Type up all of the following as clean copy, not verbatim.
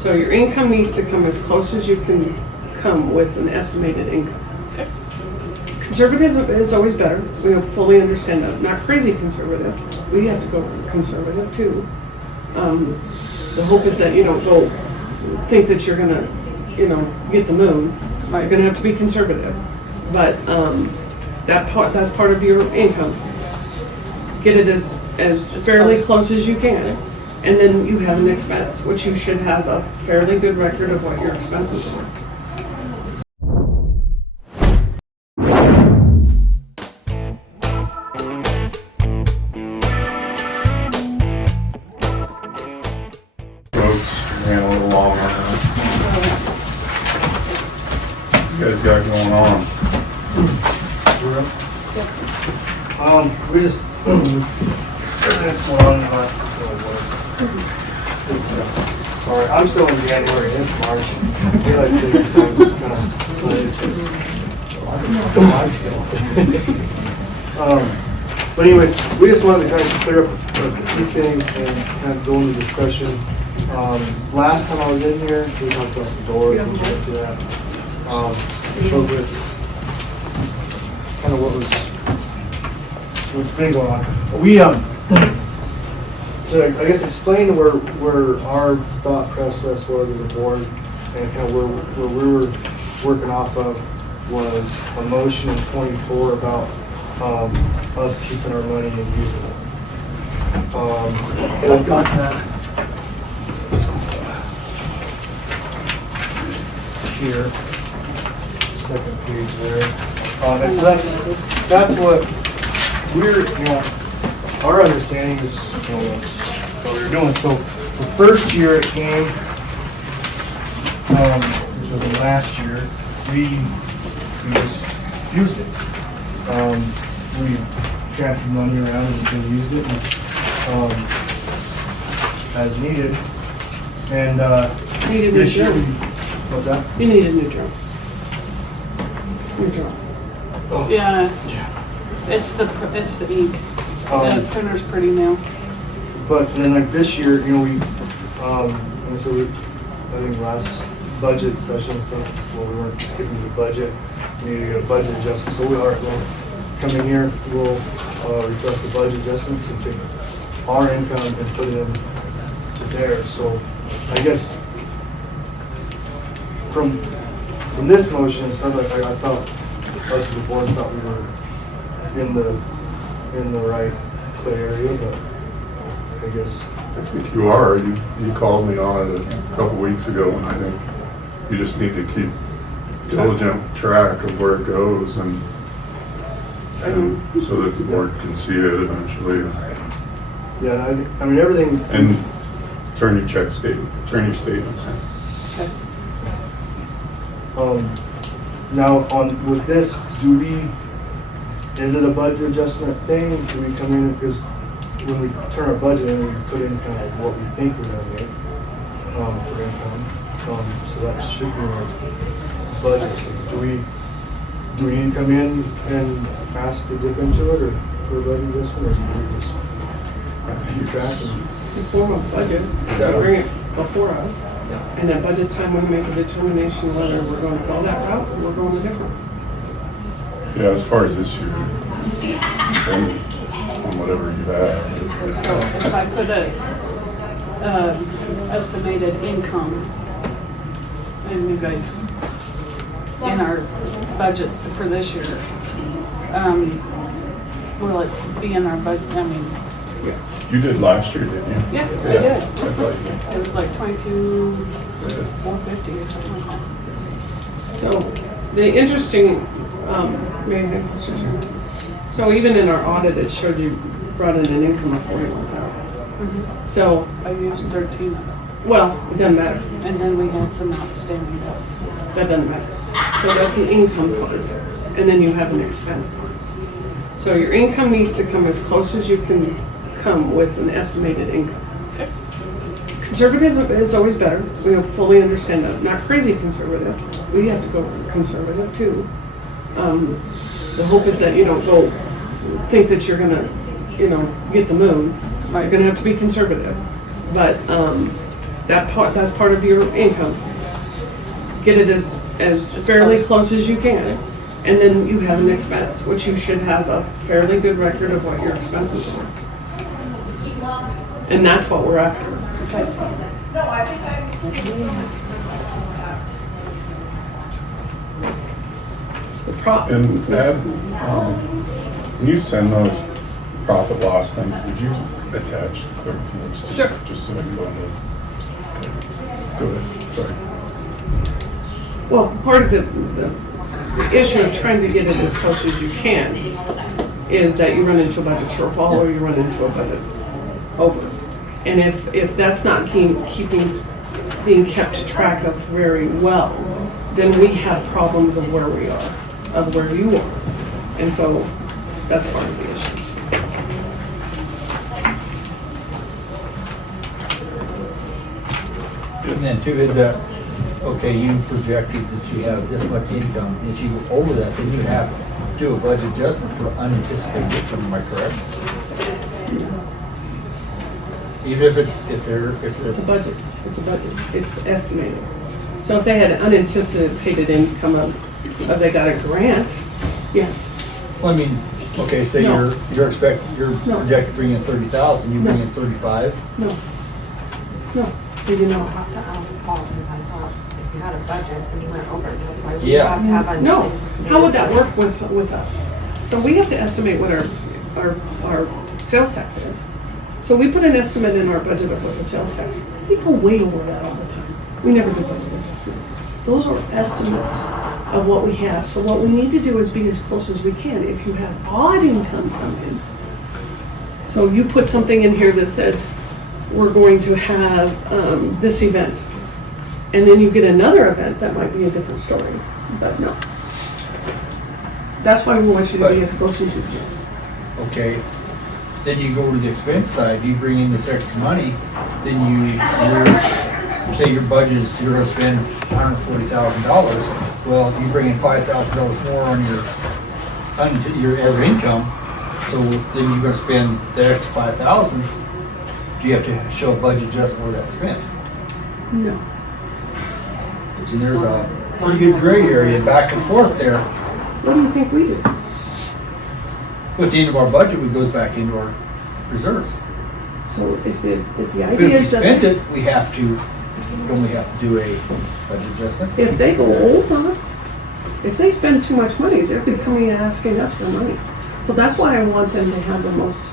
So your income needs to come as close as you can come with an estimated income. Okay. Conservatism is always better. We fully understand that. Not crazy conservative. We have to go conservative too. The hope is that you don't go think that you're gonna, get the moon. You're gonna have to be conservative. But that's part of your income. Get it as fairly close as you can. And then you have an expense, which you should have a fairly good record of what your expenses are. Roads ran a little longer. You guys got going on? We just started this one. Sorry, I'm still in January. It's March. Daylight savings time is kind of but anyways, we just wanted to kind of clear up these things and kind of go into discussion. Last time I was in here, we talked about some doors and we'll get to that. But with kind of what's been going on. We to I guess explain where our thought process was as a board and kind of where we were working off of was a motion in 24 about us keeping our money and using it. And I've got that here, second page there. And so that's what we're, our understanding is what we were doing. So the first year it came, which was the last year, we just used it. We transferred money around and used it as needed. And Needed this new year, drum. what's that? You need a new drum. New drum. Oh, Yeah, yeah. it's the ink. The printer's pretty new. But then like this year, and so I think last budget session and stuff, well, we weren't sticking to the budget. We needed to get a budget adjustment. So we are going to come in here, we'll request a budget adjustment to take our income and put it in to theirs. So I guess from this motion and stuff, I felt us as a board thought we were in the right clear area, but I guess. I think you are. You called me on it a couple weeks ago, and I think you just need to keep diligent track of where it goes and so that the board can see it eventually. Yeah, I mean everything. And turn your statements in. Okay. Now with this, is it a budget adjustment thing? Do we come in because when we turn our budget in, we put in kind of what we think we're gonna make for income. So that should be our budget. So do we need to come in and ask to dip into it or for a budget adjustment, or do we just keep track? You form a budget, you bring it before us, and at budget time we make a determination whether we're going to go that route or we're going a different. Yeah, as far as this year, spend on whatever you have. So if I put a estimated income, and you guys in our budget for this year, will it be in our budget? I mean, Yes. You did last year, didn't you? yeah, I did. I thought you did. It was like 22,450 or something like that. So the interesting, so even in our audit, it showed you brought in an income of 41,000. So, I used 13 of it. well, it doesn't matter. And then we had some outstanding bills. That doesn't matter. So that's an income part, and then you have an expense part. So your income needs to come as close as you can come with an estimated income. Okay. Conservatism is always better. We fully understand that. Not crazy conservative. We have to go conservative too. The hope is that you don't go think that you're gonna, get the moon. You're gonna have to be conservative. But That's part of your income. Get it as fairly close as you can. And then you have an expense, which you should have a fairly good record of what your expenses are. And that's what we're after. And Ed, when you send those profit loss things, would you attach the clerk to those too? Sure. Just so we can go into. Go ahead, sorry. Well, part of the issue of trying to get it as close as you can is that you run into a budget shortfall or you run into a budget over. And if that's not being kept track of very well, then we have problems of where we are, of where you are. And so that's part of the issue. And then too, is that, okay, you projected that you have this much income, and if you go over that, then you have to do a budget adjustment for unanticipated income, am I correct? Even if it's It's a budget, it's estimated. So if they had unanticipated income of they got a grant, yes. well, I mean, okay, say No. you're No. projected to bring in 30,000, you bring No. in 35, No. Did you know? I have to ask Paul because I thought if you had a budget and you went over, it, that's why we Yeah. have to have a. No. How would that work with us? So we have to estimate what our sales tax is. So we put an estimate in our budget of what the sales tax is. We go way over that all the time. We never do budget adjustments. Those are estimates of what we have. So what we need to do is be as close as we can. If you have odd income come in, so you put something in here that said, we're going to have this event. And then you get another event, that might be a different story, but no. That's why we want you to be as close as you can. okay. Then you go to the expense side, you bring in this extra money, then say your budget is, you're gonna spend $140,000. Well, you bring in $5,000 more on your other income, so then you're gonna spend the extra $5,000. Do you have to show a budget adjustment where that's spent? No. And there's a pretty good gray area back and forth there. What do you think we do? At the end of our budget, it goes back into our reserves. So if the But if idea we is spend that it, we have to do a budget adjustment. if they go over, if they spend too much money, they'll be coming and asking us for money. So that's why I want them to have the most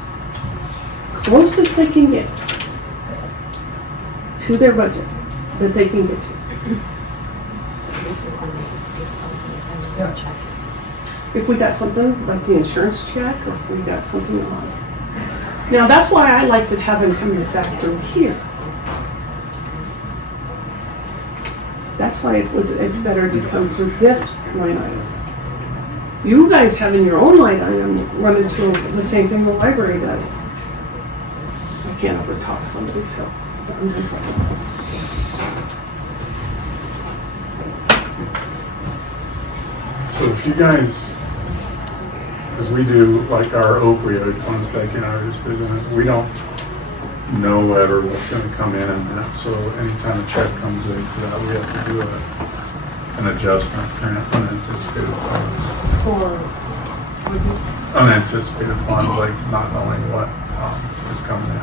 closest they can get to their budget that they can get to. Yeah. If we got something like the insurance check, or if we got something on. Now, that's why I like to have him come back through here. That's why it's better to come through this line item. You guys having your own line item run into the same thing the library does. I can't over talk somebody, so I'm done talking. So if you guys, because we do like our opioid funds taking our decision, we don't know ever what's going to come in and that. So anytime a check comes in for that, we have to do an adjustment for unanticipated funds. Unanticipated funds, like not knowing what is coming in.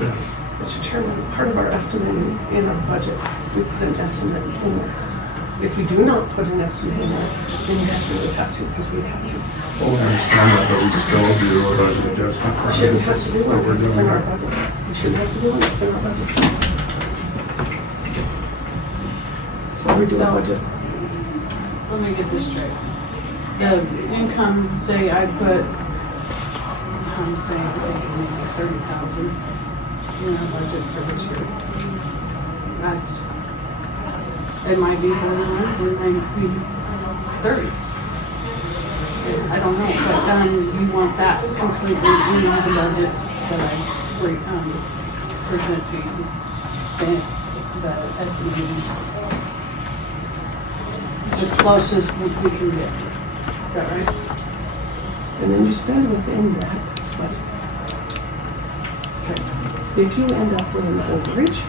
Yeah. Mr. Chairman, part of our estimating in our budget, we put an estimate in there. If we do not put an estimate in there, then yes, we would have to, because we have to. Well, I understand that, but we still do a budget adjustment for Shouldn't have to do what one, we're because it's in doing. our budget. We shouldn't have to do one, it's in our budget. So we do a budget. Let me get this straight. The income, say I put, say I'm thinking maybe 30,000 in our budget for this year. That's, it might be 41, it might be 30. I don't know, but you want that completely in the budget that I present to you, the estimated. As close as we can get. Is that right? And then you spend within that budget. Okay. If you end up with an overage,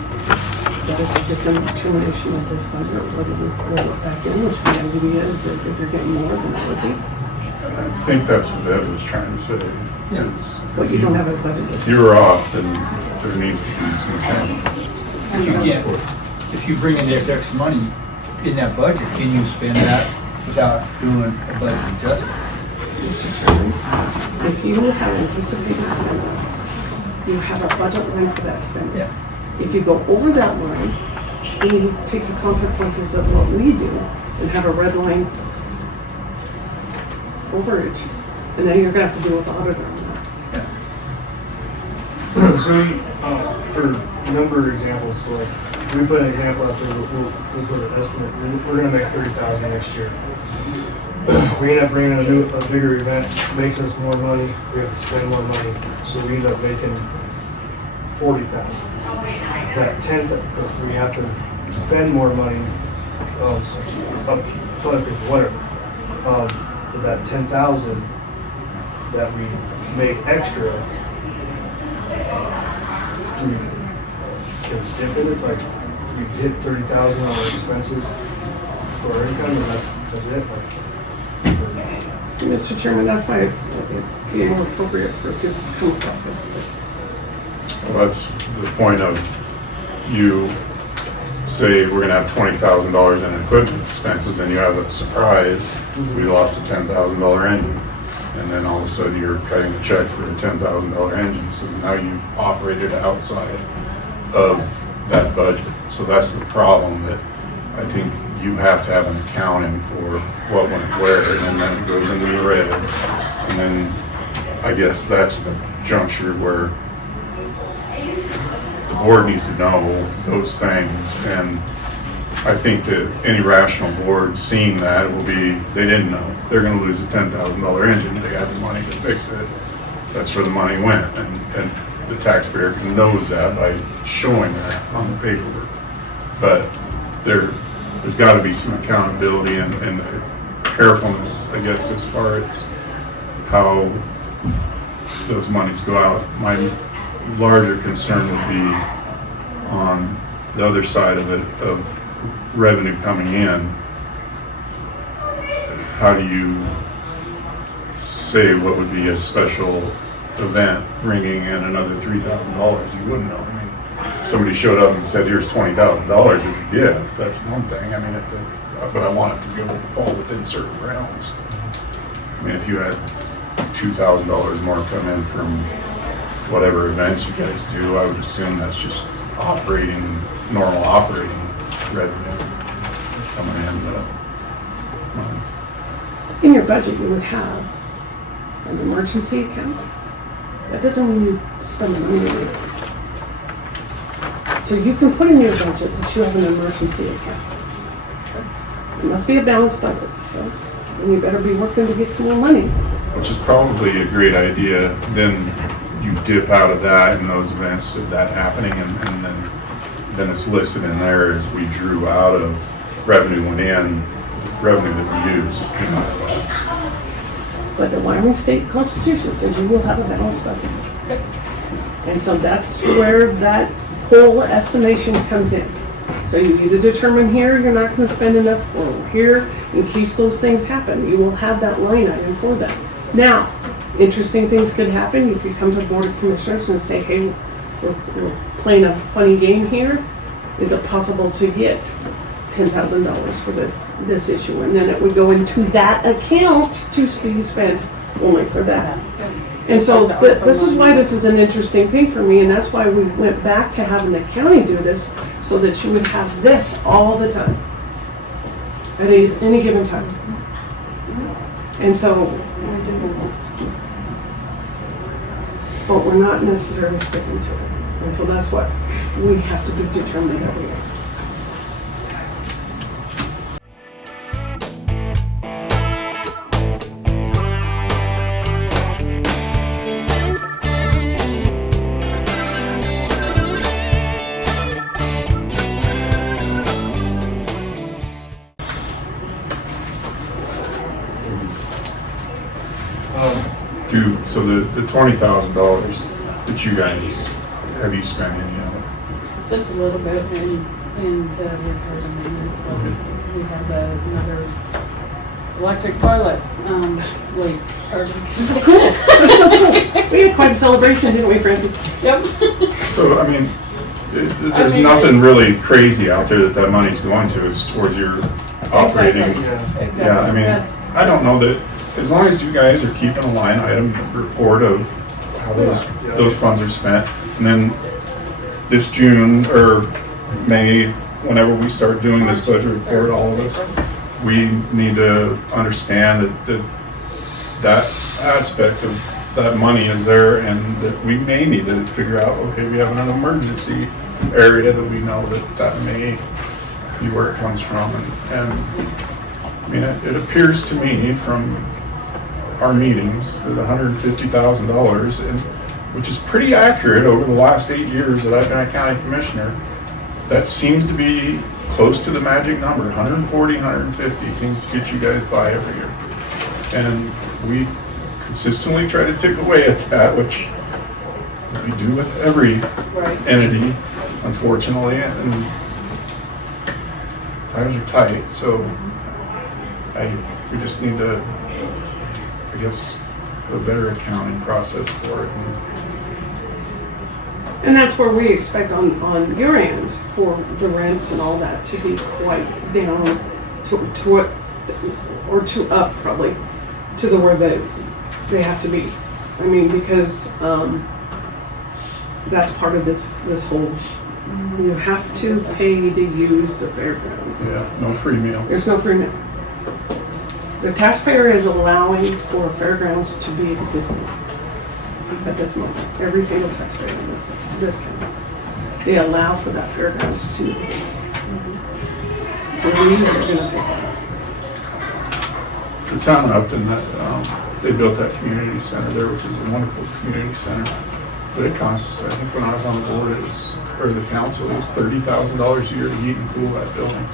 that is a different determination of this budget, whether we roll it back in, which the idea is that if you're getting more than that would be. I think that's what Ed was trying to say, is But you don't have a budget. if you're off, then there needs to be some kind of, If you get, if you bring in this extra money in that budget, can you spend that without doing a budget adjustment? Mr. Chairman, if you have anticipated spending, you have a budget line for that spending. Yeah. If you go over that line, then you take the consequences of what we do and have a red line overage. And then you're gonna have to deal with the auditor on that. So, for number examples, so like, we put an example out there, we'll put an estimate, we're gonna make 30,000 next year. We end up bringing a bigger event, makes us more money, we have to spend more money, so we end up making 40,000. That 10, we have to spend more money, whatever. But that 10,000 that we make extra, do we can step in it, like, we hit 30,000 on our expenses for our income, and that's it? Mr. Chairman, that's why it's be more appropriate for it to come across this way. well, that's the point of you say we're gonna have $20,000 in equipment expenses, then you have a surprise, we lost a $10,000 engine. And then all of a sudden you're cutting a check for a $10,000 engine, so now you've operated outside of that budget. So that's the problem, that I think you have to have an accounting for what went where, and then it goes into the red. And then I guess that's the juncture where the board needs to know those things. And I think that any rational board seeing that will be, they didn't know. They're gonna lose a $10,000 engine, they had the money to fix it. That's where the money went, and the taxpayer knows that by showing that on the paperwork. But there's gotta be some accountability and carefulness, I guess, as far as how those monies go out. My larger concern would be on the other side of it, of revenue coming in. How do you say what would be a special event bringing in another $3,000? You wouldn't know. I mean, if somebody showed up and said, here's $20,000 as a gift, that's one thing. I mean, but I want it to go fall within certain realms. I mean, if you had $2,000 more come in from whatever events you guys do, I would assume that's just normal operating revenue coming in. In your budget, you would have an emergency account. That doesn't mean you spend the money. So you can put in your budget that you have an emergency account. It must be a balanced budget, so then you better be working to get some more money. Which is probably a great idea. Then you dip out of that in those events of that happening, and then it's listed in there as we drew out of revenue went in, revenue that we used. But the Wyoming State Constitution says you will have a balanced budget. And so that's where that whole estimation comes in. So you either determine here you're not going to spend enough, or here, in case those things happen, you will have that line item for that. Now, interesting things could happen. You could come to the Board of Commissioners and say, hey, we're playing a funny game here. Is it possible to get $10,000 for this issue? And then it would go into that account to be spent only for that. And so this is why this is an interesting thing for me, and that's why we went back to having the county do this, so that you would have this all the time, at any given time. And so, but we're not necessarily sticking to it. And so that's what we have to be determined every year. So the $20,000 that you guys have you spent any of it? Just a little bit and repairs and maintenance. So we had another electric toilet leak. So cool. That's so cool. We had quite a celebration, didn't we, Francie? Yep. So, I mean, there's mean, nothing it's- really crazy out there that money's going to. It's towards your operating. Exactly. Yeah. Yeah, I mean, I don't know that, as long as you guys are keeping a line item report of how those funds are spent, and then this June or May, whenever we start doing this budget report, all of us, we need to understand that aspect of that money is there, and that we may need to figure out, okay, we have an emergency area that we know that may be where it comes from, and I mean, it appears to me from our meetings that $150,000, and which is pretty accurate over the last 8 years that I've been a county commissioner, that seems to be close to the magic number. 140, 150 seems to get you guys by every year. And we consistently try to tick away at that, which we do with every Right. entity, unfortunately, and times are tight, so we just need to, I guess, a better accounting process for it. And that's where we expect on your end for the rents and all that to be quite down to what, or to up probably, to the where they have to be. I mean, because that's part of this whole, you have to pay to use the fairgrounds. Yeah, no free meal. There's no free meal. The taxpayer is allowing for fairgrounds to be existing at this moment. Every single taxpayer in this county. They allow for that fairgrounds to exist. The reason we're gonna pay for that. The town of Upton, they built that community center there, which is a wonderful community center. But it costs, I think when I was on the board, or the council, it was $30,000 a year to heat and cool that building.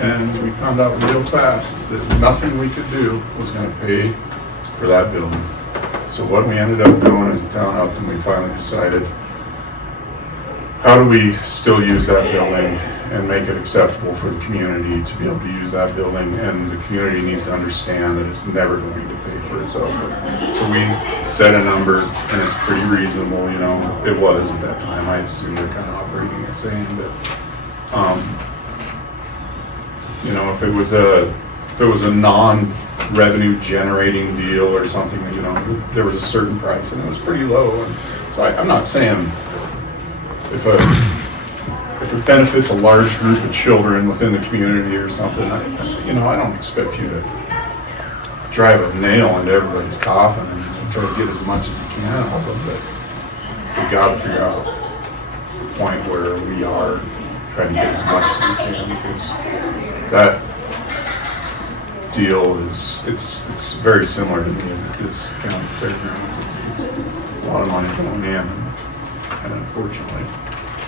And we found out real fast that nothing we could do was gonna pay for that building. So what we ended up doing as a town of Upton, we finally decided, how do we still use that building and make it acceptable for the community to be able to use that building? And the community needs to understand that it's never going to pay for itself. So we set a number, and it's pretty reasonable, you know, it was at that time. I assume they're kind of operating the same, but, you know, if it was a non-revenue generating deal or something, you know, there was a certain price and it was pretty low. And so I'm not saying if it benefits a large group of children within the community or something, I don't expect you to drive a nail into everybody's coffin and try to get as much as you can out of them, but we gotta figure out the point where we are trying to get as much as we can, because that deal it's very similar to this county fairgrounds. It's a lot of money going in, and unfortunately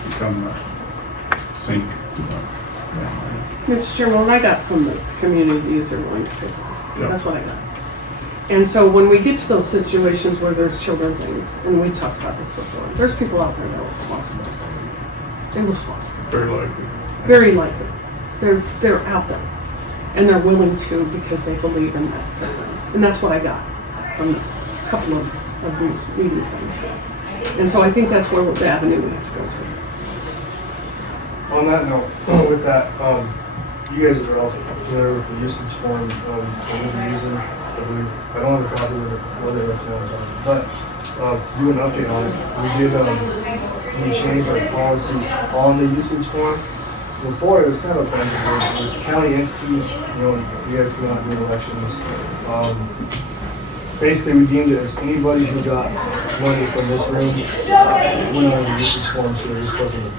become a sink. Mr. Chairman, what I got from the community is they're willing to pay for it. Yeah. That's what I got. And so when we get to those situations where there's children things, and we talked about this before, there's people out there that are responsible. They're responsible. Very likely. Very likely. They're out there. And they're willing to because they believe in that fairgrounds. And that's what I got from a couple of these meetings. And so I think that's where the avenue we have to go to. On that note, with that, you guys are also familiar with the usage form that we'll be using. I believe I don't have a copy of it, whether it's but to do an update on it, we changed our policy on the usage form. Before it was kind of bad, it was county entities, you guys go out and do elections. Basically, we deemed it as anybody who got money from this room went on the usage form, so there just wasn't a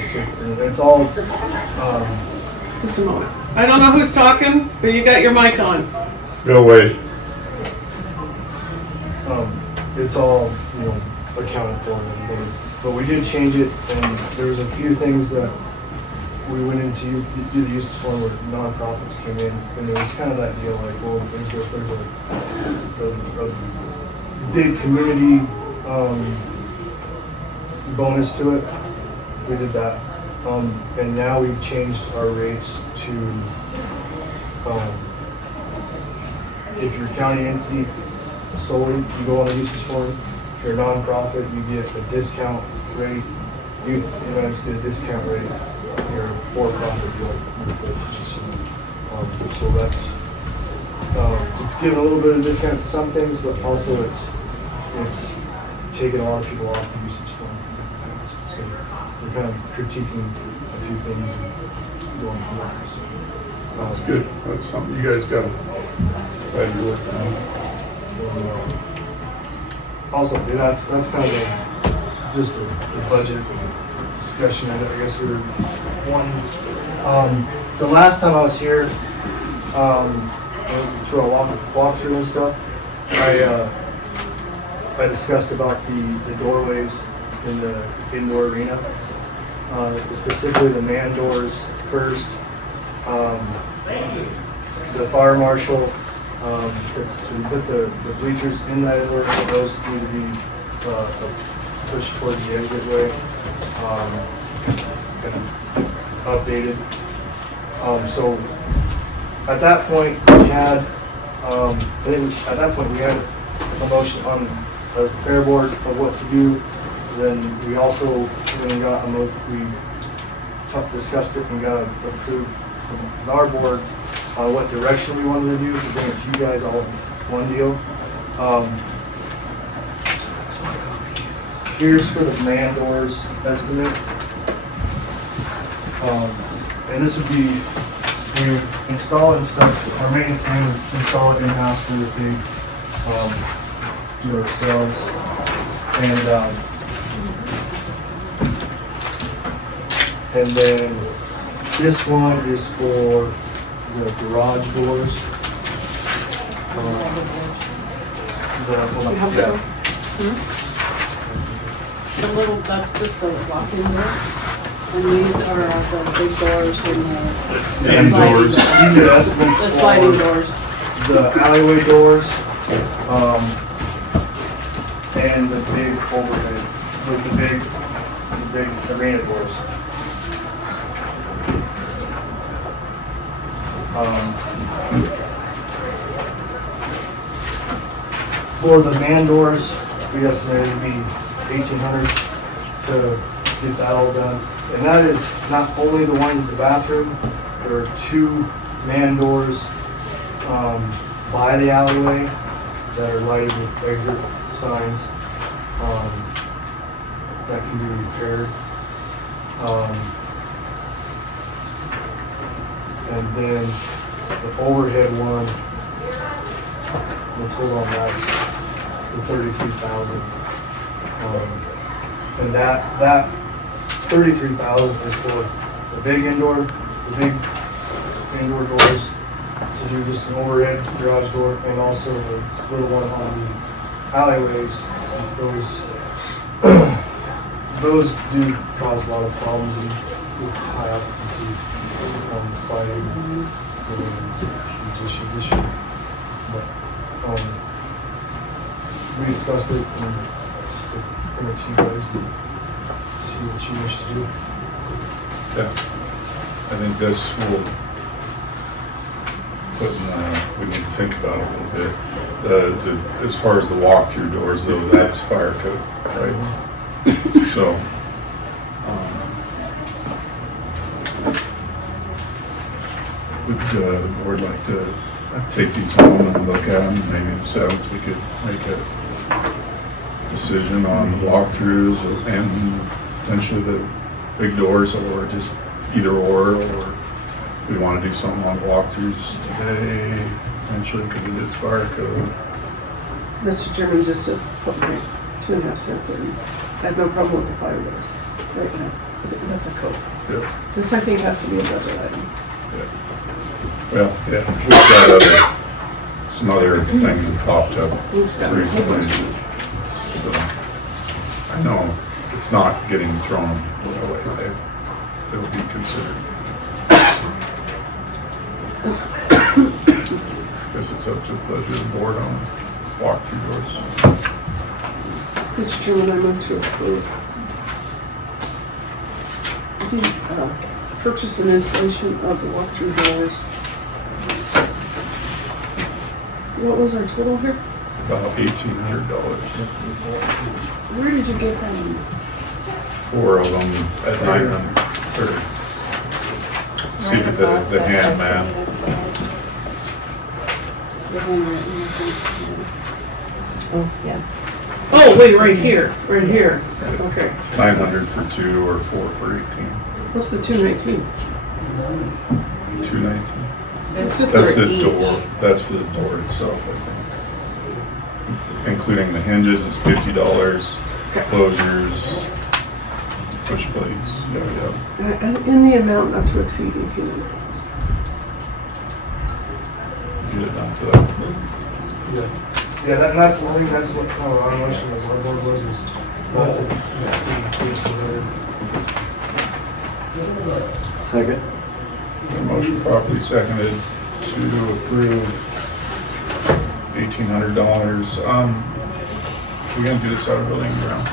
strict, it's all, Just a moment. I don't know who's talking, but you got your mic on. Bill Wade. it's all, accounted for and everything. But we did change it, and there was a few things that we went into do the usage form where nonprofits came in, and it was kind of that deal, like, well, there's a big community bonus to it. We did that. And now we've changed our rates to, if you're a county entity solely, you go on the usage form. If you're a nonprofit, you get a discount rate. You guys get a discount rate. If you're a for-profit, you so that's, it's giving a little bit of discount to some things, but also it's taking a lot of people off the usage form. So we're kind of critiquing a few things and going from there. So, That's good. That's something you guys got to working on. Also, that's kind of just a budget discussion. I guess we were one. The last time I was here, through a walkthrough and stuff, I discussed about the doorways in the indoor arena, specifically the man doors first. The fire marshal since to put the bleachers in that indoor arena, those need to be pushed towards the exit way and updated. So at that point we had, I think at that point we had a motion on as the fair board of what to do. Then we also discussed it and got approved from our board what direction we wanted to do to bring it to you guys all in one deal. Here's for the man doors estimate. And this would be, we would install it and stuff, our maintenance man would install it in-house so that they do it ourselves. And then this one is for the garage doors. The little, that's just the walk-in door. And these are the big doors and the Doors. These are estimates the sliding for doors. the alleyway doors, and the big overhead, with the big arena doors. For the man doors, we estimated it'd be $1,800 to get that all done. And that is not only the ones in the bathroom, there are 2 man doors by the alleyway that are lighted with exit signs that can be repaired. And then the overhead one, the total on that's the $33,000. And that $33,000 is for the big indoor doors to do just an overhead garage door, and also the little one on the alleyways, since those do cause a lot of problems and with high occupancy, sliding, it's a huge issue. But we discussed it and just to bring it to you guys and see what you wish to do. Yeah, I think this will put we need to think about it a little bit. As far as the walk-through doors though, that's fire code, right? So, would the board like to take these home and look at them? Maybe in the 7th we could make a decision on the walkthroughs and potentially the big doors, or just either or we want to do something on the walkthroughs today, potentially, because it is fire code. Mr. Chairman, just to put my 2.5 cents in, I have no problem with the fire doors right now. I think that's a code. Yeah. This, I think, has to be a budget item. Yeah. Well, yeah, we've got some other things that popped up Who's got recently. So, I know it's not getting thrown away. It'll be considered. Guess it's up to the pleasure of the board on walk-through doors. Mr. Chairman, I move to approve purchase and installation of the walk-through doors. What was our total here? About $1,800. Where did you get that in? 4 of them at 900. See the hand math. The handwritten, I think. Oh, yeah. Oh, wait, right here, right here. Okay. 900 for 2 or 4 for 18. What's the 219? 219. It's just That's for the each. door. That's for the door itself, I think. Including the hinges is $50. Okay. Closures, push plates. Yeah. In the amount not to exceed 18. Get it down to that. Yeah, that's, I think that's what kind of our motion was, our board was budget, let's see, Second. Motion properly seconded to approve $1,800. We're gonna do this out of building and ground.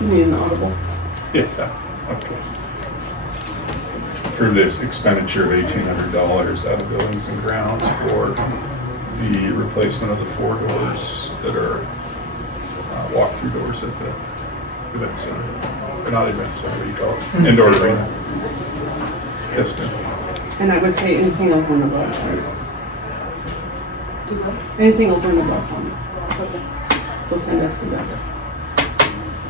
You need an audible. Yeah, okay. For this expenditure of $1,800 out of buildings and grounds for the replacement of the 4 doors that are walk-through doors at the event center. Or not event center, what do you call it? Indoor arena. Yes, ma'am. And I would say anything over and above, sorry. Do what? Anything over and above on it. Okay. So send us to that.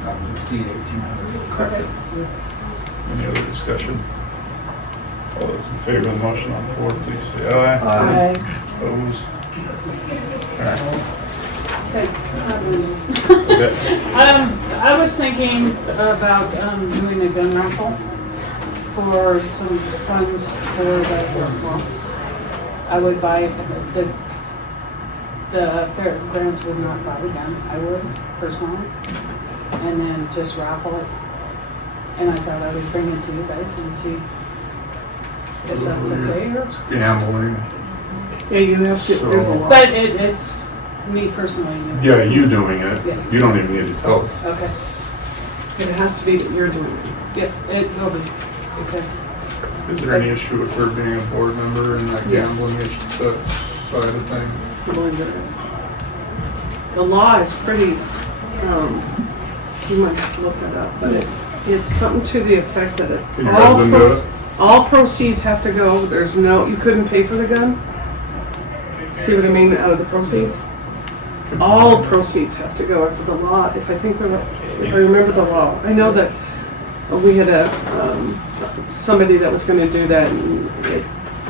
Not to exceed 1,800. Correct. Any other discussion? All those in favor of the motion on the floor, please say aye. Aye. Opposed? All right. Okay. Okay. I was thinking about doing a gun raffle for some funds for well, I would buy the fairgrounds would not buy a gun. I would personally, and then just raffle it. And I thought I would bring it to you guys and see if that's okay or. Gambling. Yeah, you have to, there's a lot. But it's me personally. Yeah, you doing it. Yes. You don't even need to tell us. Okay. It has to be that you're doing it. Yep, it will be because. Is there any issue with her being a board member and that Yes. gambling issue, that side of things? I believe it is. The law is pretty, you might have to look that up, but it's something to the effect that Can your husband do it? all proceeds have to go, there's no, you couldn't pay for the gun. See what I mean, out of the proceeds? All proceeds have to go for the law, if I remember the law. I know that we had somebody that was gonna do that, and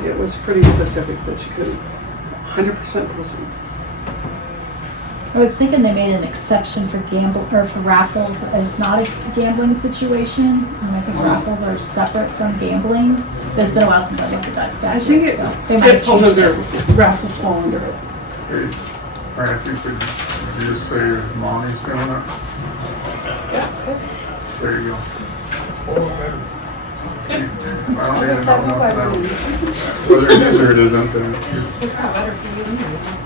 it was pretty specific that you couldn't, 100% proceed. I was thinking they made an exception for for raffles. It's not a gambling situation. I think raffles are separate from gambling. But it's been a while since I looked at that I statute. think it, so they might have falls changed under, it. raffles fall under it. Hey, Frank, you could just say your mommy's doing it? There you go. I don't even know whether it is or it isn't. It's not better for you anyway.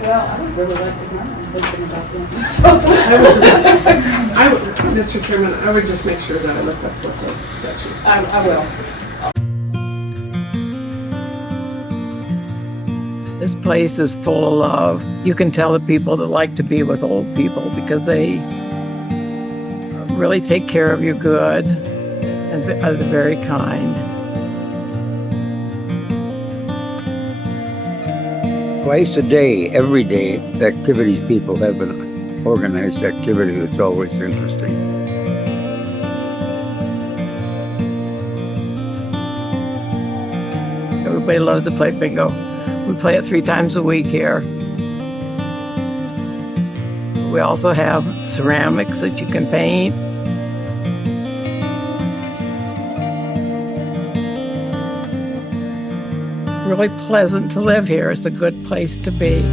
Well, I would really like to know. I'm thinking about them. Mr. Chairman, I would just make sure that I looked up what the statute. I will. This place is full of love. You can tell the people that like to be with old people because they really take care of you good and are very kind. Twice a day, every day, the activities people have an organized activity that's always interesting. Everybody loves to play bingo. We play it 3 times a week here. We also have ceramics that you can paint. Really pleasant to live here. It's a good place to be.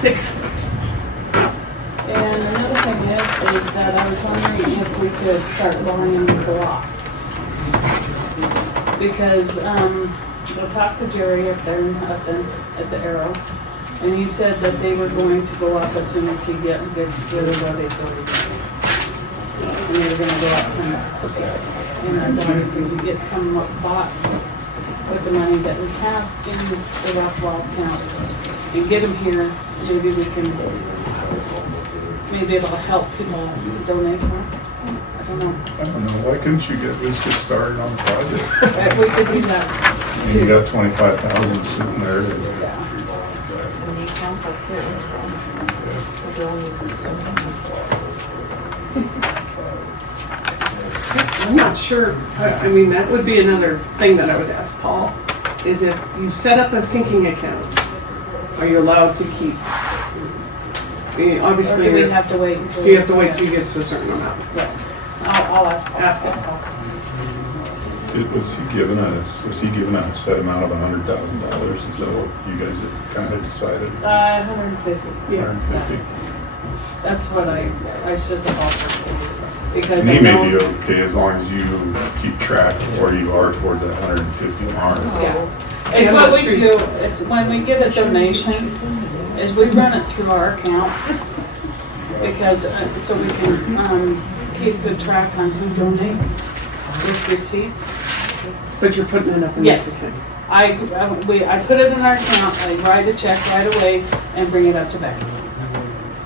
6. And another thing is that I was wondering if we could start lining the block. Because, I talked to Jerry up there at the Arrow, and he said that they were going to go up as soon as he gets rid of what they've already done. And they were gonna go up 10 bucks a piece. And I thought if we could get some bought with the money that we have in the Rockwall account and get them here, maybe we can, maybe it'll help people donate more. I don't know. I don't know, why couldn't you get this get started on the project? We could do that. You got 25,000 sitting there. Yeah. And the accounts are clear, so the bill needs I'm not sure. I mean, that would be another thing that I would ask Paul, is if you set up a sinking account, are you allowed to keep? I mean, Or obviously, do we have to wait until? do you have to wait till you get to a certain amount? Yeah. I'll ask Paul. Ask him. Was he given a set amount of $100,000? Is that what you guys had kind of decided? 150. Yeah. 150? That's what I said the ballpark. Because And I he may know. be okay as long as you keep track of where you are towards that 150 mark. Yeah. It's I'm what not we sure. do, is when we get a donation, is we run it through our account. Because, so we can, keep good track on who donates with receipts. But you're putting it up in Yes. this account. I put it in our account, I write a check right away and bring it up to Becky.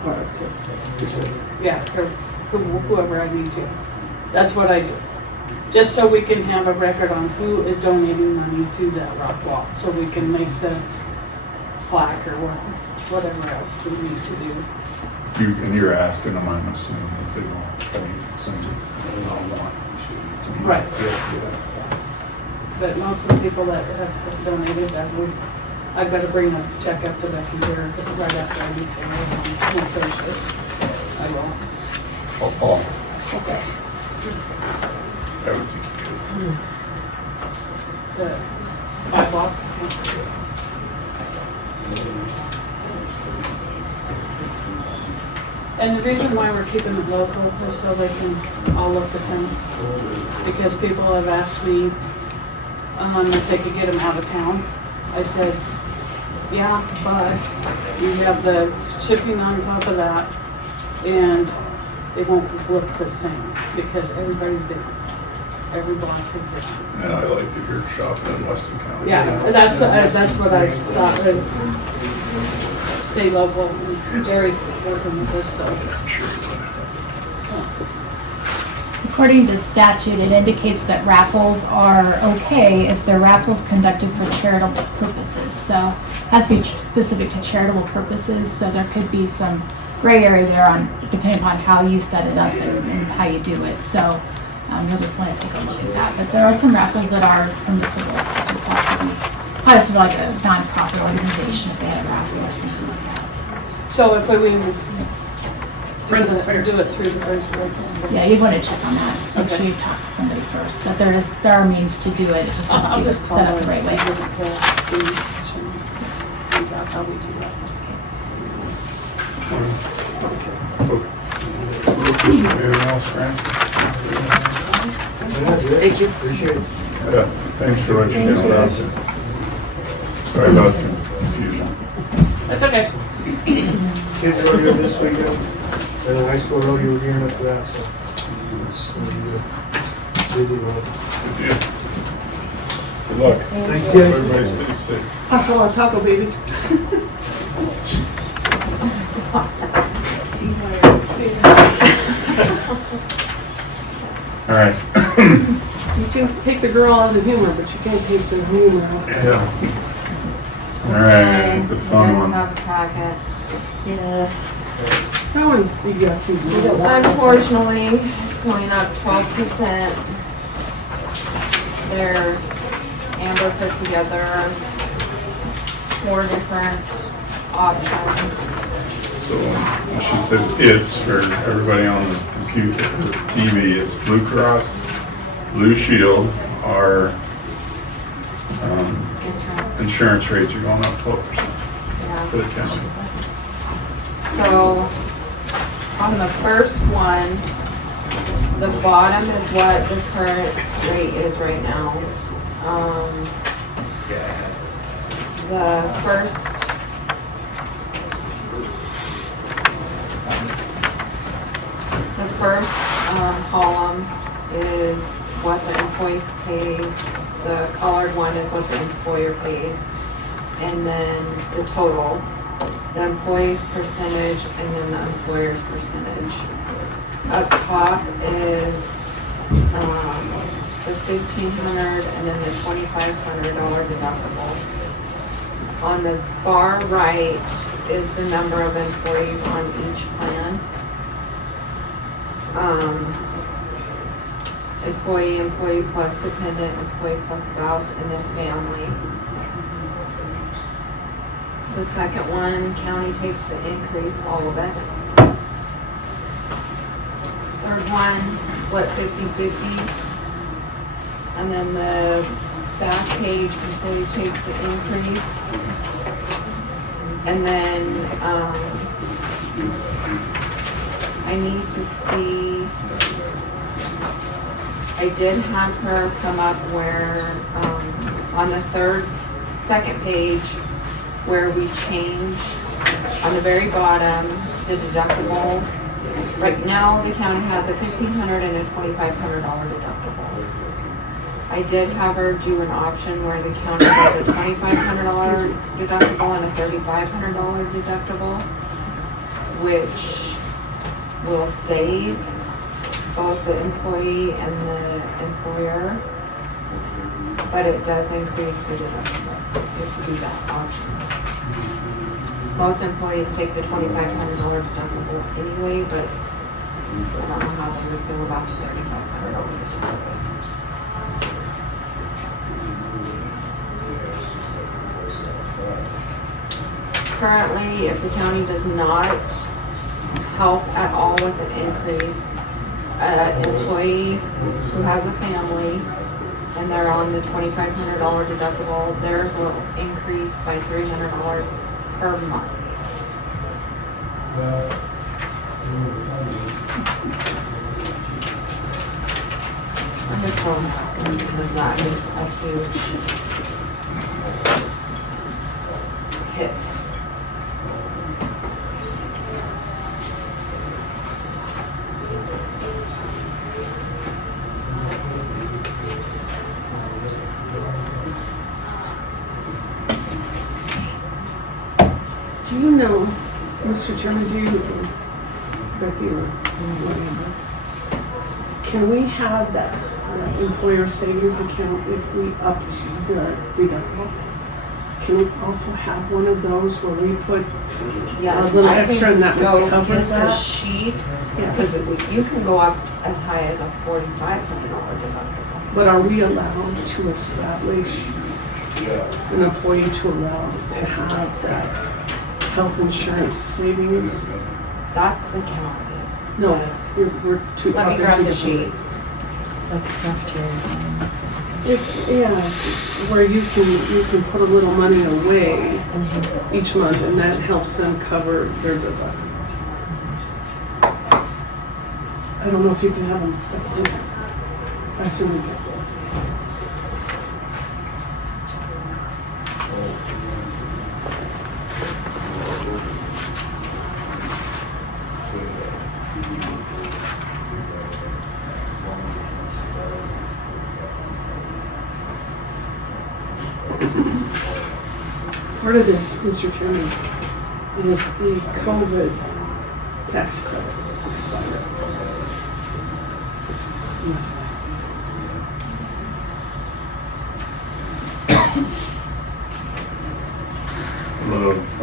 Or to- Yeah, or whoever I need to. That's what I do. Just so we can have a record on who is donating money to that rock wall, so we can make the plaque or whatever else we need to do. And you're asking them, I'm assuming, if they don't pay something they don't want. to be- Right. Yeah. But most of the people that have donated, I've got to bring a check up to Becky here right after I meet them on Thursday. I will. Paul, Okay. I would think you could. The sidewalk. And the reason why we're keeping it local is so they can all look the same. Because people have asked me if they could get them out of town. I said, yeah, but you have the shipping on top of that, and they won't look the same because everybody's different. Every block is different. And I like to hear shopping in Weston County. Yeah, that's what I thought was stay local. And Jerry's working with this, so. I'm sure you would. According to statute, it indicates that raffles are okay if they're raffles conducted for charitable purposes. So it has to be specific to charitable purposes, so there could be some gray area there on depending upon how you set it up and how you do it. So you'll just want to take a look at that. But there are some raffles that are permissible. It just has to be, probably has to be like a non-profit organization if they had a raffle or something like that. So if we Friends of the Fair. do it through the Friends of the Fair. Yeah, you'd want to check on that. Make Okay. sure you talk to somebody first. But there are means to do it. It just has I'll to be just call set up the her right way. and give it the I'll probably do that. Anything else, Fran? Thank you. Appreciate it. Yeah, thanks for what you did about it. Sorry about the confusion. That's okay. Kids rodeo this weekend, and the high school rodeo we're gearing up for that, so it's gonna be a busy one. Good deal. Good luck. Thank you guys. Everybody stay safe. Hustle on taco, baby. All right. You can take the girl out of the humor, but you can't take the humor out. Yeah. All right, the fun one. have a packet. Yeah. That one's the yucky one. Unfortunately, it's going up 12%. There's Amber put together 4 different options. So when she says it's for everybody on the computer, or TV, it's Blue Cross, Blue Shield, our insurance rates are going up 12% Yeah. for the county. So, on the first one, the bottom is what the current rate is right now. The first column is what the employee pays. The colored one is what the employer pays. And then the total, the employee's percentage, and then the employer's percentage. Up top is the $1,500 and then the $2,500 deductible. On the far right is the number of employees on each plan. Employee, employee plus dependent, employee plus spouse, and then family. The second one, county takes the increase, all of it. Third one, split 50-50. And then the back page, employee takes the increase. And then, I need to see, I did have her come up where, on the second page, where we change, on the very bottom, the deductible. Right now, the county has a $1,500 and a $2,500 deductible. I did have her do an option where the county has a $2,500 deductible and a $3,500 deductible, which will save both the employee and the employer, but it does increase the deductible if you do that option. Most employees take the $2,500 deductible anyway, but I don't know how they would feel about the $3,500 deductible. Currently, if the county does not help at all with an increase, an employee who has a family and they're on the $2,500 deductible, theirs will increase by $300 per month. I'm just throwing a second because that is a huge hit. Do you know, Mr. Chairman, do you, Becky or whatever, can we have that employer savings account if we upped the deductible? Can we also have one of those where we put Yes, a little I extra and that can would go cover get the that? sheet, Yeah. because you can go up as high as a $4,500 deductible. But are we allowed to establish an employee to allow to have that health insurance savings? That's the county. No, we're too. Let me grab the sheet. It's, yeah, where you can put a little money away each month and that helps them cover their deductible. I don't know if you can have them at the same time. I assume we can. Part of this, Mr. Chairman, is the COVID tax credit is expired. That's why.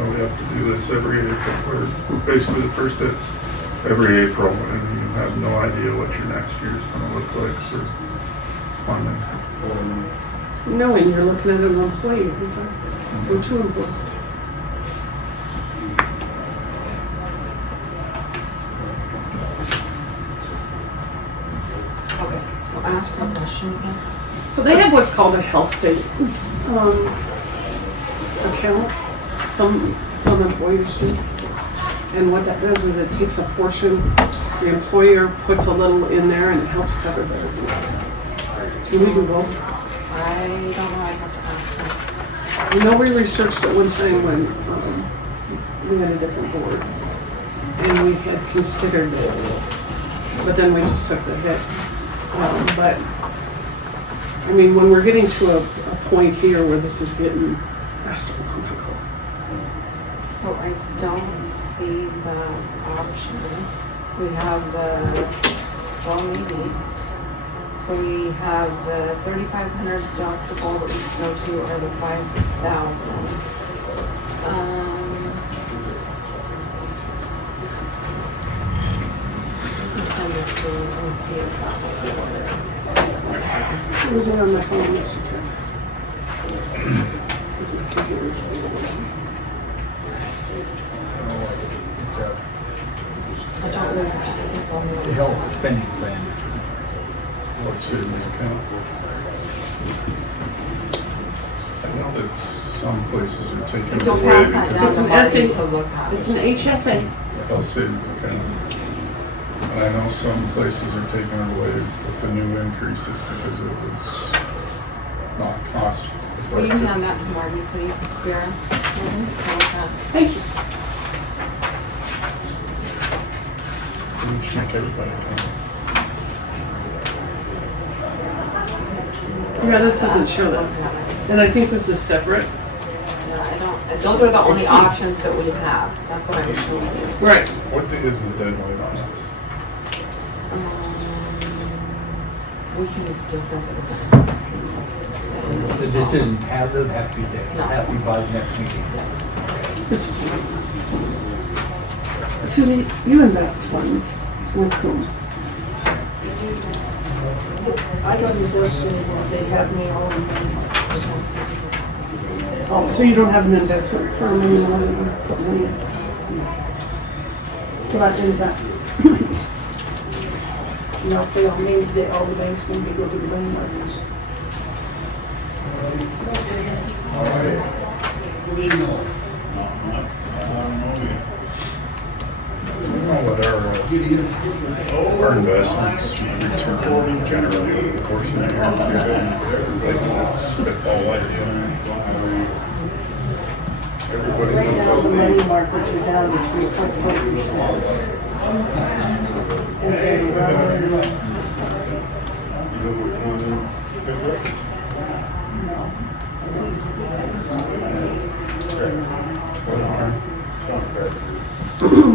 We have to do this every April, or basically the first of every April, and you have no idea what your next year is going to look like for funding. No, and you're looking at an employee every time, or two employees. Okay, so ask her question again. So they have what's called a health savings account. Some employers do. And what that does is it takes a portion, the employer puts a little in there and it helps cover their. Do we do both? I don't know, I'd have to ask her. I know we researched it one time when we had a different board. And we had considered it, but then we just took the hit. But, I mean, when we're getting to a point here where this is getting astronomical. So I don't see the option. We have the, well, maybe. So we have the 3,500 deductible that we can go to, or the 5,000. Just send this through and see if that will work. It was on my phone yesterday. Because my computer's It's I don't lose that. It's only a health spending plan. Let's see, account. I know that some places are taking If it you'll away pass that because down It's to an Marty essay. to look at. It's an HSA. health savings account. And I know some places are taking it away with the new increases because it was not cost. Will you hand that to Marty, please, Vera? Thank you. We should make everybody count. Yeah, this doesn't show that. And I think this is separate. Yeah, I don't, those are the only options that we have. That's what I was showing you. Right. What day is the deadline on it? We can discuss it again. The decision doesn't have to be there. It'll have to be by the next meeting. Susie, you invest funds with whom? I don't invest anymore, they have me all in money markets. Oh, so you don't have an investment firm anymore that you put money in? What is that? No, they all need, all the banks need to go to the money markets. You know what our investments return generally over the course of the year. Like spitball idea. Everybody Right now, knows the what money markets are down to 3.4%. And then,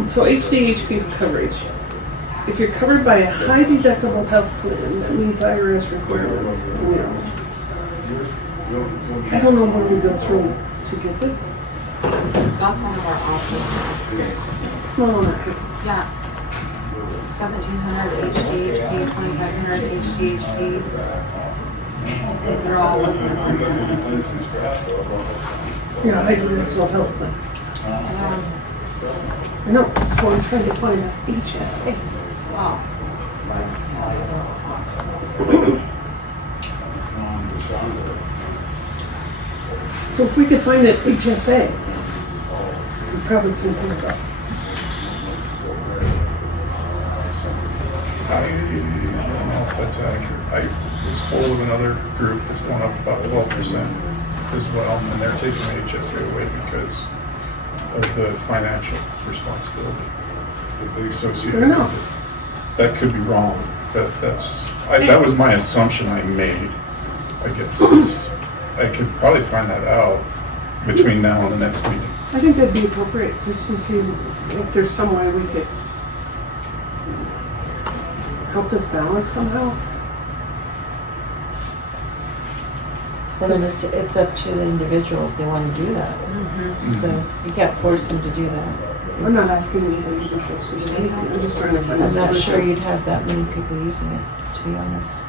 So HDHP coverage. If you're covered by a high deductible health plan, that means IRS requirements. I don't know where we go through to get this. That's one of our options. It's not on our paper. Yeah. 1,700 HDHP, 2,500 HDHP. They're all listed. Yeah, high deductible health plan. I know, so I'm trying to find a HSA. Wow. So if we could find an HSA, we probably can hook up. I don't know if that's accurate. I was told of another group that's going up about 12% as well, and they're taking the HSA away because of the financial responsibility associated Fair enough. with it. That could be wrong. That was my assumption I made, I guess. I could probably find that out between now and the next meeting. I think that'd be appropriate, just to see if there's some way we could help this balance somehow. Well, then it's up to the individual if they want to do that. So you can't force them to do that. I'm not asking anybody to be forced to do anything, I'm just trying to find a I'm not solution. sure you'd have that many people using it, to be honest.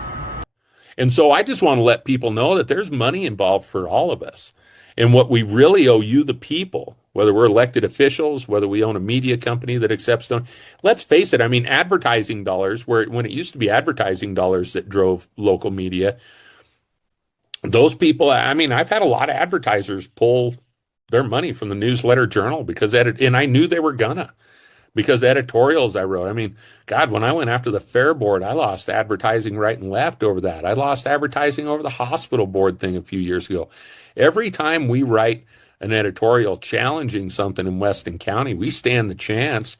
And so I just want to let people know that there's money involved for all of us. And what we really owe you, the people, whether we're elected officials, whether we own a media company that accepts them. Let's face it, I mean, advertising dollars, when it used to be advertising dollars that drove local media, those people, I mean, I've had a lot of advertisers pull their money from the Newsletter Journal because and I knew they were gonna. Because editorials I wrote, I mean, God, when I went after the fair board, I lost advertising right and left over that. I lost advertising over the hospital board thing a few years ago. Every time we write an editorial challenging something in Weston County, we stand the chance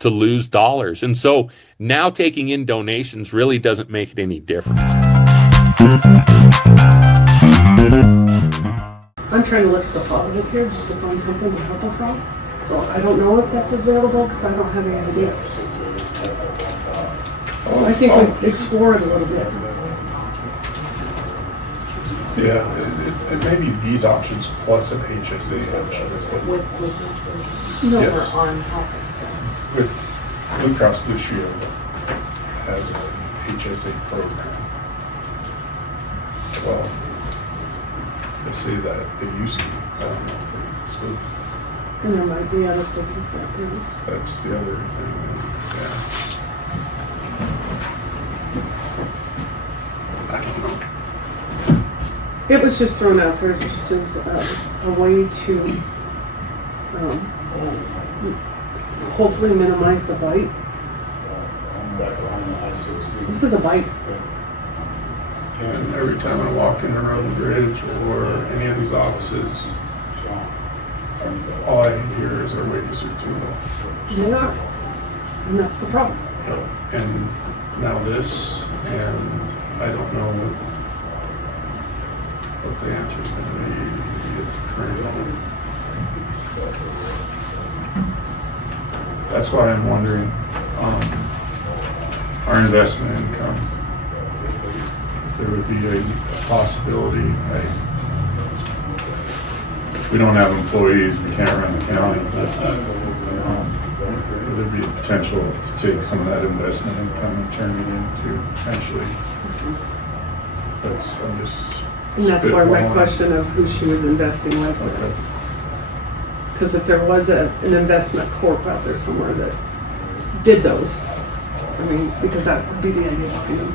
to lose dollars. And so now taking in donations really doesn't make it any different. I'm trying to look at the positive here just to find something to help us all. So I don't know if that's available because I don't have any idea. I think we explore it a little bit. Yeah, it may be these options plus an HSA option. No, Yes. We're on health. With Blue Cross Blue Shield has a HSA program. Well, they say that they used to. I don't know if they still. And there might be other places that do. That's the other thing. Yeah. I don't know. It was just thrown out there just as a way to hopefully minimize the bite. This is a bite. And every time I walk in around the bridge or any of these offices, all I hear is our wages are too low. They are. And that's the problem. And now this, and I don't know what the answer is going to be at the current moment. That's why I'm wondering, our investment income, if there would be a possibility, we don't have employees, we can't run the county, would there be a potential to take some of that investment income and turn it into potentially, I'm just. And that's why my spitballing. question of who she was investing with. Okay. Because if there was an investment corp out there somewhere that did those, I mean, because that would be the idea behind them.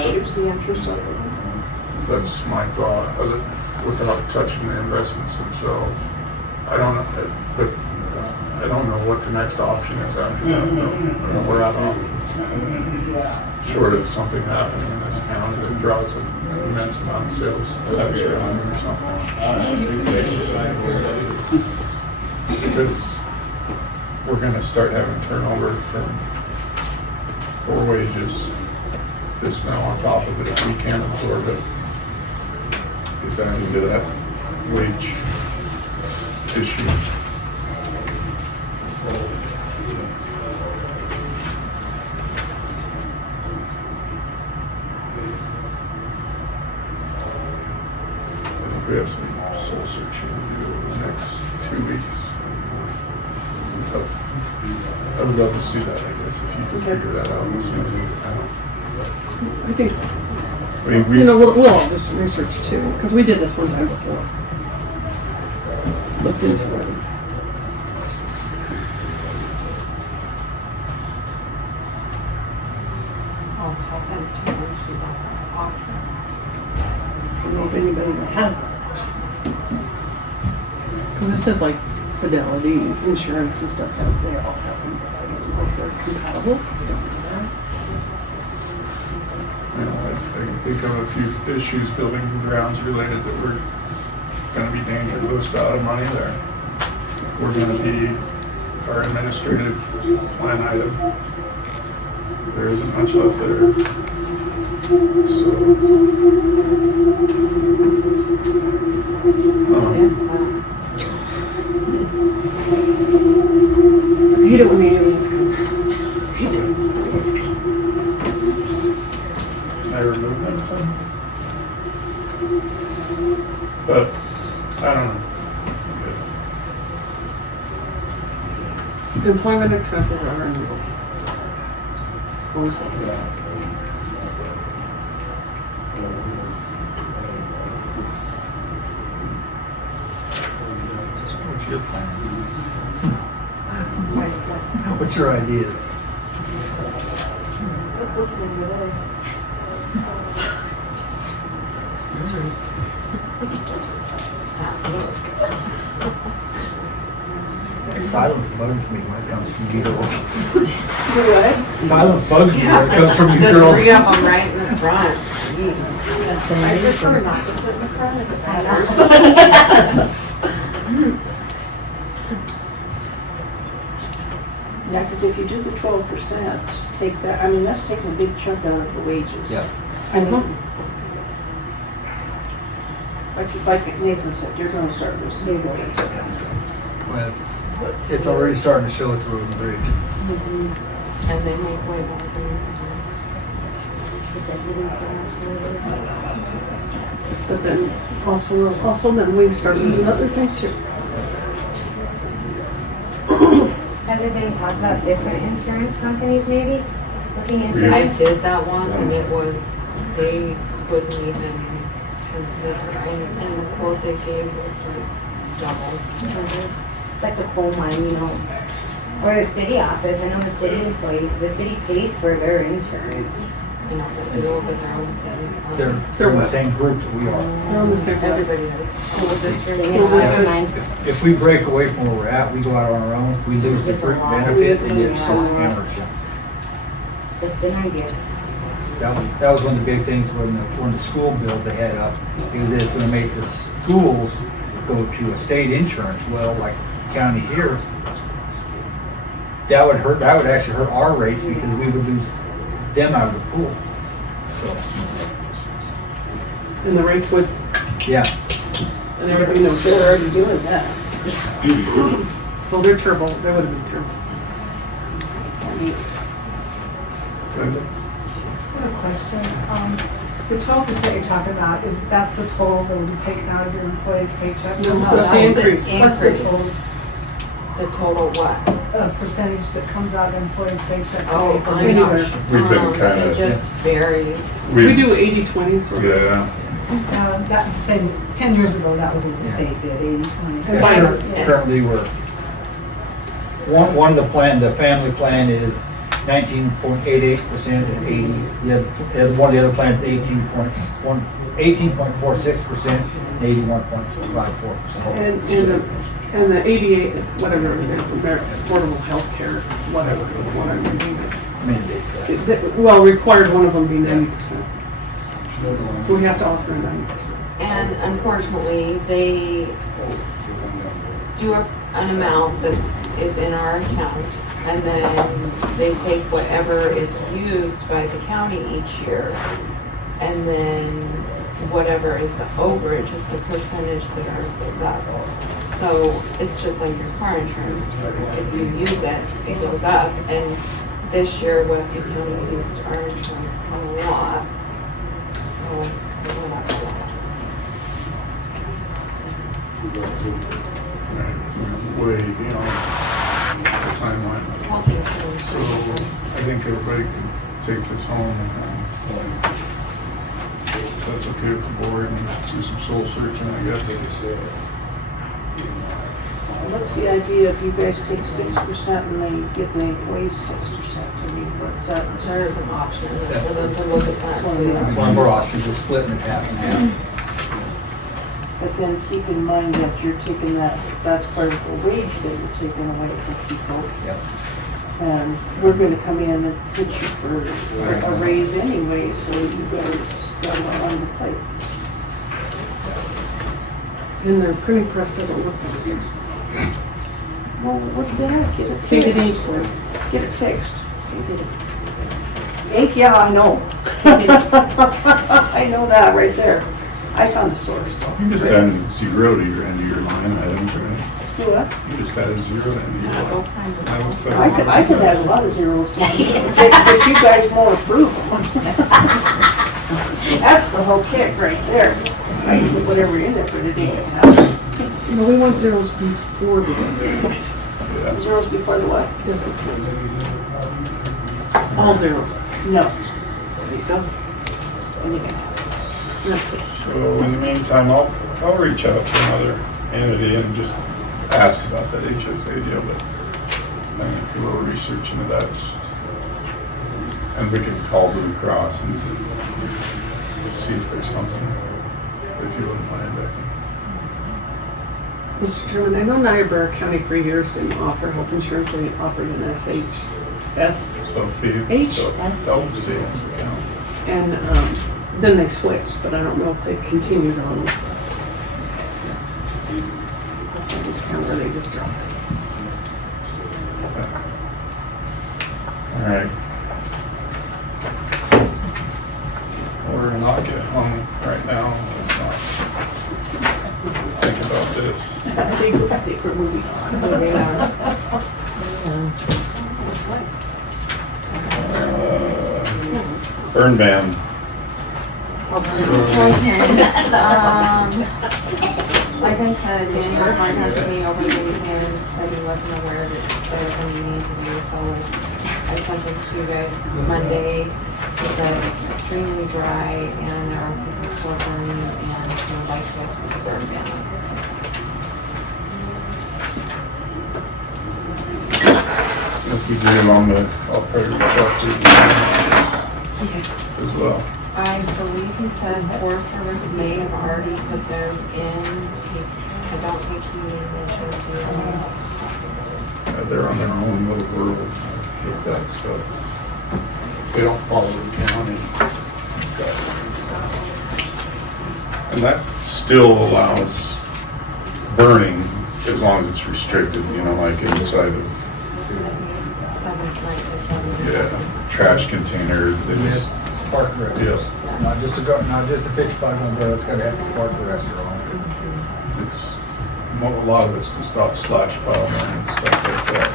Shoots the interest on it. That's my thought, without touching the investments themselves. I don't know, but I don't know what the next option is after that. I don't know where I'm short of something happening in this county that draws an immense amount of sales tax revenue or something. Because we're gonna start having turnover for wages. This now on top of it, if we can't absorb it, is that into that wage issue? I think we have some soul searching to do over the next 2 weeks. I would love to see that, I guess, if you could figure that out. I think, I mean, we'll all do some research too, because we did this one time before. Looked into it. I'll call them too, and see what option. I don't know if anybody that has that. Because it says like Fidelity, insurance and stuff, they all have them. I don't know if they're compatible. I can think of a few issues, building and grounds related, that we're gonna be dangerous out of money there. We're gonna be our administrative line item. There isn't much left there. So. Yes, that. I hate it when the aliens come. I hate it. I removed them. But I don't know. Employment expenses are renewable. Always will be. What's your plan? What's your ideas? Just listening today. Silence bugs me when it comes from you girls. What? Silence bugs me when it comes from you The girls. three of them right in the front. That's I amazing. prefer not to sit in the front if it matters. Yeah, because if you do the 12%, take that, I mean, that's taking a big chunk out of the wages. Yeah. I mean, like Nathan said, you're gonna start losing your wages. Well, it's already starting to show at the road and bridge. And they make way more than But then also then we start losing other things too. Has there been talk about different insurance companies maybe looking into Yeah. I it? did that once and it was, they wouldn't even consider, and the quote they gave was like double. It's like the coal mine, you know, or the city office. I know the city employees, the city pays for their insurance. You know, but they over there on the same. They're in the same group that we are. They're on the same level. Everybody is. School district. You know, never mind. If we break away from where we're at, we go out on our own, we lose the fruit benefit, and it's just amateur. Just an idea. That was one of the big things when the school bills they had up, because it's gonna make the schools go to a state insurance, well, like county here. That would actually hurt our rates because we would lose them out of the pool. So, And the rates would, yeah, and there would be no, they're already doing that. Well, they're turbo, they would have been turbo. I have a question. The 12% you're talking about, that's the total that will be taken out of your employee's paycheck? No, No, that's the increase. What's the Increase. total The total what? percentage that comes out of the employee's paycheck? Oh, I'm Anywhere. not sure. We've been kinda- It just varies. We do 80-20, so. Yeah, That's the same, 10 years ago, that was what the state did, 80-20. Yeah. currently we're, one of the family plan is 19.88% and 80. One of the other plans is 18.46% and 81.54%. And the 88, whatever it is, Affordable Health Care, whatever it is. Mandates that. Well, required one of them be 90%. So we have to offer 90%. And unfortunately, they do an amount that is in our account, and then they take whatever is used by the county each year, and then whatever is the overage is the percentage that ours goes up. So it's just like your car insurance. If you use it, it goes up, and this year Weston County used our insurance a lot, so it went up a lot. way beyond the timeline. So I think everybody can take this home and if that's okay with the board and do some soul searching, I guess. What's the idea if you guys take 6% and they give the employees 6%? I mean, what's that? There's an option for them to look at that too. One of our options is splitting it half and half. But then keep in mind that you're taking that's part of the wage that you're taking away from people. Yep. And we're gonna come in and put you for a raise anyway, so you guys got a lot on the plate. And the printing press doesn't work downstairs. Well, what the heck, get it Can't get in fixed. for it. Get it fixed. Yeah, I know. I know that right there. I found a source. You just added zero to your end of your line items, right? Do what? You just added zero to end of your Go line. find a I would sponsor. I could add a lot of zeros to it, but you guys won't approve them. That's the whole kick right there. I can put whatever in there for the day. No, we want zeros before the decimal point. Yeah. Zeros before the what? Decimal point. All zeros. No. There you go. Anyway. That's it. So in the meantime, I'll reach out to another entity and just ask about that HSA deal, but I'm gonna do a little research into that. And we can call Blue Cross and see if there's something, if you wouldn't mind, Becky. Mr. Chairman, I know Niobrara County for years didn't offer health insurance, they offered an SHS. So if you, so HS. help see, And then they switched, but I don't know if they continued on the savings account or they just dropped it. all right. We're not getting home right now. Let's not think about this. I think we're moving on. Burn ban. Like I said, Daniel contacted me over the weekend, said he wasn't aware that there was a meeting today, so I sent this to you guys Monday. He said it's extremely dry and there are people still burning and he would like to us to burn ban. If we do it on the, I'll probably reach out to you as well. I believe he said Forest Service may have already put theirs in. I don't think he mentioned the They're on their own little world with that stuff. They don't follow the county. And that still allows burning as long as it's restricted, you know, like inside of 7 to 7. trash containers. It's, Park rest. yes, Not just a 55 umbrella, it's gotta have a park restaurant. it's a lot of it's to stop slash pile burning and stuff like that.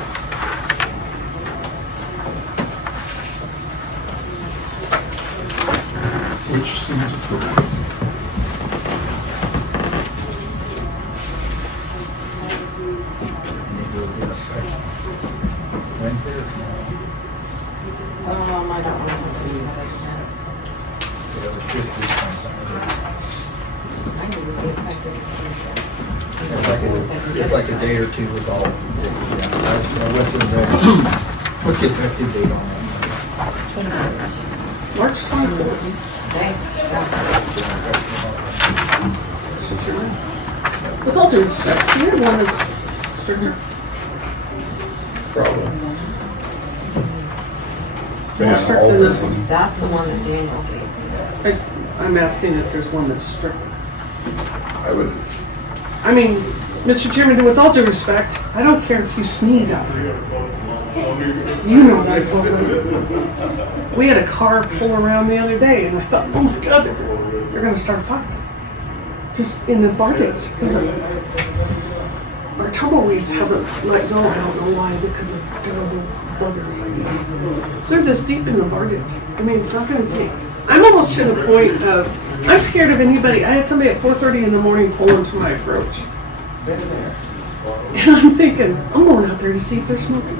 Which seems appropriate. Wednesday or I don't know. I can do it. It's like a day or two with all. What's the effective date on that? March 24th. With all due respect, do you have one that's stricter? Problem. More strict than this one? That's the one that Daniel gave me. I'm asking if there's one that's stricter. I would, I mean, Mr. Chairman, with all due respect, I don't care if you sneeze out here. You know that as well as I do. We had a car pull around the other day and I thought, oh my God, they're gonna start a fire. Just in the bargage, because our tumbleweeds haven't let go. I don't know why, because of terrible buggers, I guess. They're this deep in the bargage. I mean, it's not gonna take. I'm almost to the point of, I'm scared of anybody. I had somebody at 4:30 in the morning pull into my approach. And I'm thinking, I'm going out there to see if they're smoking.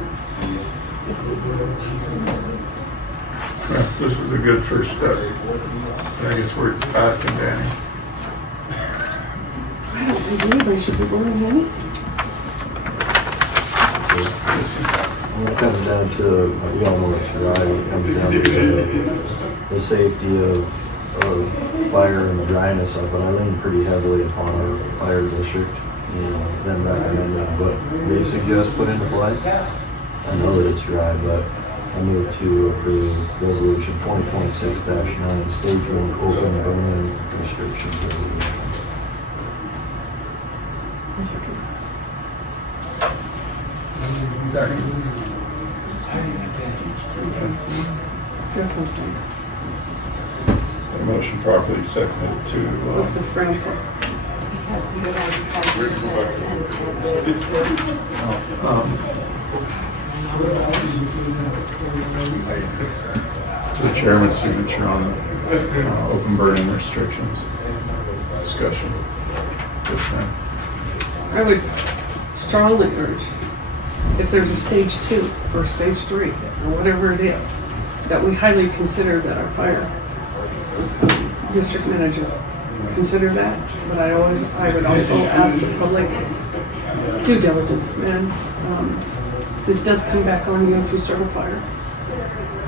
this is a good first step. I think it's worth asking Danny. I don't think anybody should be burning anything. When it comes down to, you all know it's right, when it comes down to the safety of fire and the dryness of it, I lean pretty heavily upon our fire district, you know, them recommending what they suggest put into play. I know that it's dry, but I move to approve resolution 2026-9, stage 1 open burning restrictions. Second. That's what I'm saying. A motion properly seconded to, What's the frame for? Because you had already the chairman's signature on open burning restrictions. Discussion. Yes, ma'am. I would strongly urge, if there's a stage 2 or stage 3 or whatever it is, that we highly consider that our fire district manager consider that. But I would also ask the public due diligence, man. This does come back on you if you start a fire.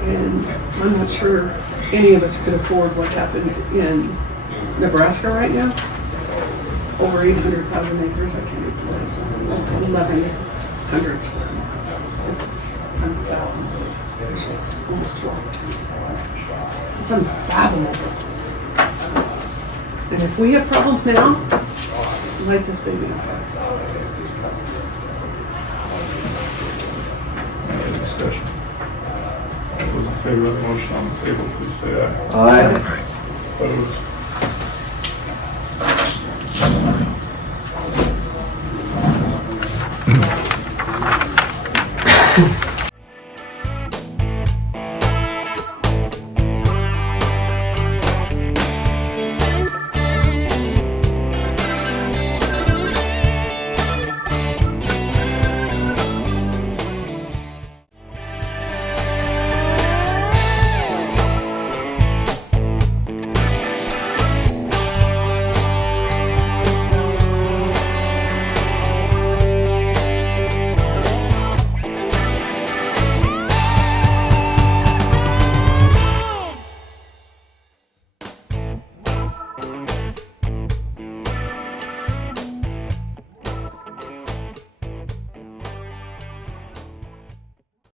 And I'm not sure any of us could afford what happened in Nebraska right now. over 800,000 acres, I can't even believe. That's 1,100 square miles. It's unfathomable. Actually, it's almost 12. It's unfathomable. And if we have problems now, light this baby on fire. Any other discussion? All those in favor of the motion on the table, please say aye. Aye. Opposed?